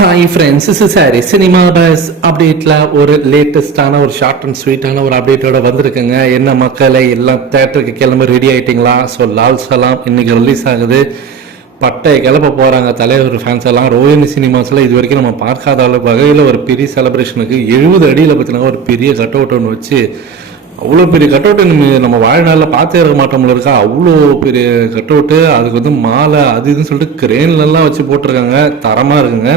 Hi friends is sorry சினிமாவோட அப்டேட்டில் ஒரு லேட்டஸ்டான ஒரு ஷார்ட் அண்ட் ஸ்வீட்டான ஒரு அப்டேட்டோட வந்திருக்குங்க. என்ன மக்களை எல்லாம் தேட்டருக்கு கிளம்ப ரெடி ஆகிட்டிங்களா ஸோ லால் சலாம் இன்றைக்கி ரிலீஸ் ஆகுது. பட்டை கிளப்ப போகிறாங்க தலைவர் ஃபேன்ஸ் எல்லாம். ரோஹினி சினிமாஸில் இது வரைக்கும் நம்ம பார்க்காத அளவு வகையில் ஒரு பெரிய செலிப்ரேஷனுக்கு எழுபது அடியில் பார்த்தீங்கன்னா ஒரு பெரிய கட் அவுட் ஒன்று வச்சு அவ்வளோ பெரிய கட் அவுட்டு நம்ம வாழ்நாளில் பார்த்தே இருக்க மாட்டோம்ல இருக்கா? அவ்வளோ பெரிய கட் அவுட்டு அதுக்கு வந்து மாலை அது இதுன்னு சொல்லிட்டு கிரேன்லலாம் வச்சு போட்டிருக்காங்க. தரமாக இருக்குங்க.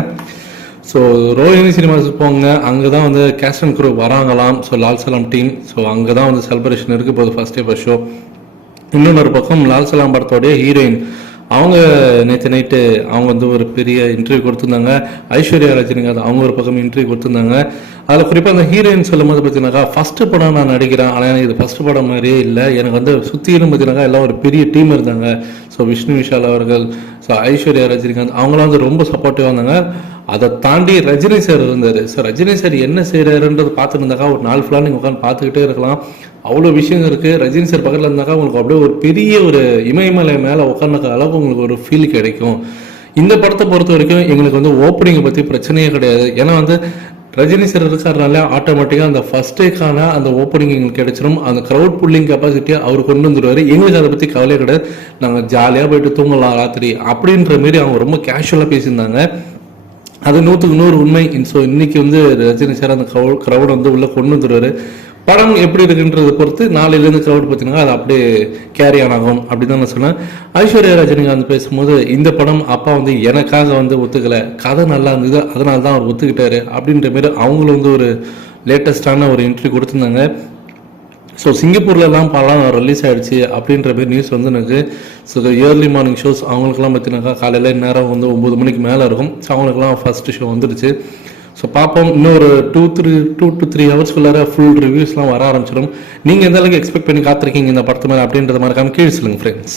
ஸோ ரோஹிணி சினிமாஸ் போங்க. அங்கே தான் வந்து cast and group வராங்களாம். So Lal Salaam team so அங்கே தான் வந்து செலிப்ரேஷன் இருக்க. போகுது ஃபஸ்ட் டே ஃபஸ்ட் ஷோ ஒரு பக்கம் லால் சலாம் படத்தோடைய ஹீரோயின் அவங்க நேற்று நைட்டு அவங்க வந்து ஒரு பெரிய இன்டர்வியூ கொடுத்துருந்தாங்க. ஐஸ்வர்யா ரஜினிகாந்த் அவங்க ஒரு பக்கம் இன்டர்வியூ கொடுத்துருந்தாங்க. அதில் குறிப்பாக அந்த ஹீரோயின் சொல்லும் போது பார்த்தீங்கன்னாக்கா ஃபஸ்ட்டு படம் நான் நடிக்கிறேன். ஆனால் எனக்கு இது ஃபஸ்ட்டு படம் மாதிரியே இல்லை. எனக்கு வந்து சுற்றிலும் பார்த்தீங்கன்னாக்கா எல்லாம் ஒரு பெரிய டீம் இருந்தாங்க. ஸோ விஷ்ணு விஷால் அவர்கள் ஸோ ஐஸ்வர்யா ரஜினிகாந்த் அவங்களாம் வந்து ரொம்ப சப்போர்ட்டிவாக இருந்தாங்க. அதை தாண்டி ரஜினி சார் இருந்தார். ஸோ ரஜினி சார் என்ன செய்கிறாருன்றது பார்த்துருந்தாக்கா ஒரு நாள் ஃபுல்லாக நீங்கள் உட்காந்து பார்த்துக்கிட்டே இருக்கலாம். அவ்வளோ விஷயம் இருக்குது ரஜினி சார் பக்கத்தில் இருந்தாக்கா உங்களுக்கு அப்படியே ஒரு பெரிய ஒரு இமயமலை மேலே உட்காந்துக்க அளவுக்கு உங்களுக்கு ஒரு ஃபீல் கிடைக்கும். இந்த படத்தை பொறுத்த வரைக்கும் எங்களுக்கு வந்து ஓப்பனிங்கை பற்றி பிரச்சனையே கிடையாது. ஏன்னா வந்து ரஜினி சார் இருக்கிறதுனால ஆட்டோமேட்டிக்காக அந்த ஃபர்ஸ்ட் டேக்கான அந்த ஓப்பனிங் எங்களுக்கு கிடைச்சிரும். அந்த க்ரௌட் புல்லிங் கெப்பாசிட்டியை அவர் கொண்டு வந்துடுவார் எங்களுக்கு அதை பற்றி கவலையே கிடையாது. நாங்கள் ஜாலியாக போயிட்டு தூங்கலாம் ராத்திரி அப்படின்ற மாரி அவங்க ரொம்ப கேஷுவலாக பேசியிருந்தாங்க. அது நூற்றுக்கு நூறு உண்மை. ஸோ இன்னைக்கு வந்து ரஜினி சார் அந்த க்ரௌட் வந்து உள்ளே கொண்டு வந்துடுவார் படம் எப்படி இருக்குன்றதை பொறுத்து நாளையிலேருந்து க்ரௌட் பார்த்தீங்கன்னா அது அப்படியே கேரி ஆன் ஆகும் அப்படின்னு தான் நான் சொன்னேன். ஐஸ்வர்யா ரஜினிகாந்த் பேசும்போது இந்த படம் அப்பா வந்து எனக்காக வந்து ஒத்துக்கலை கதை நல்லா இருந்தது அதனால தான் அவர் ஒத்துக்கிட்டாரு அப்படின்ற மாரி அவங்களும் வந்து ஒரு லேட்டஸ்டான ஒரு இன்டர்வியூ கொடுத்துருந்தாங்க. ஸோ சிங்கப்பூர்லலாம் படம் ரிலீஸ் ஆயிடுச்சு அப்படின்ற மாதிரி நியூஸ் வந்து எனக்கு ஸோ இயர்லி மார்னிங் ஷோஸ் அவங்களுக்குலாம் பார்த்தீங்கன்னாக்கா காலையில் நேரம் வந்து ஒம்பது மணிக்கு மேலே இருக்கும். ஸோ அவங்களுக்குலாம் ஃபர்ஸ்ட் ஷோ வந்துடுச்சு. ஸோ பார்ப்போம் இன்னொரு two three two to three ஹவர்ஸ்க்குள்ளார full ரிவ்யூஸ்லாம் வர ஆரம்பிச்சிடும். நீங்கள் எந்த அளவுக்கு எக்ஸ்பெக்ட் பண்ணி காத்திருக்கீங்க இந்த படத்து மேலே அப்படின்றத மறக்காமல் கீழே சொல்லுங்கள் ஃப்ரெண்ட்ஸ்